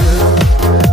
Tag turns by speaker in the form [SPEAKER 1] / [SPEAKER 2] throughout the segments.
[SPEAKER 1] เ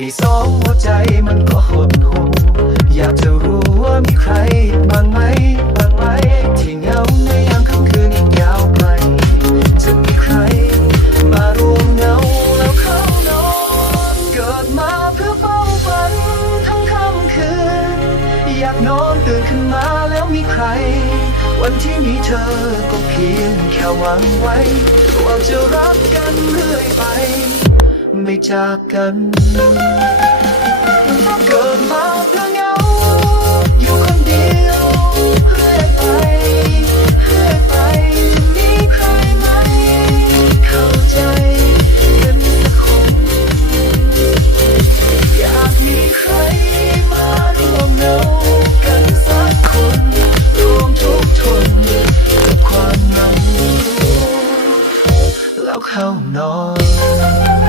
[SPEAKER 1] ดึกตีสองหัวใจมันก็หดหูอยากจะรู้ว่ามีใครบ้างไหมบ้างไหมที่เหงาในยามค่ำคืนอีกยาวไกลจะมีใคร มารวมเหงาแล้วเข้านอนเกิดมาเพื่อเฝ้าฝันทั้งค่ำคืน อยากนอนตื่นขึ้นมาแล้วมีใคร วันที่มีเธอก็เพียงแค่หวังไว้ว่าจะรักกันเรื่อยไป ไม่จากกันเกิดมาเพื่อเหงา อยู่คนเดียวเรื่อยไปเรื่อยไปมีใครไหม เข้าใจกันสักคนอยากมีใครมาร่วมเหงากันสักคนรวมทุกข์ทนกับความเหงาแล้วเข้านอน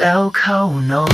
[SPEAKER 1] แล้วเข้านอน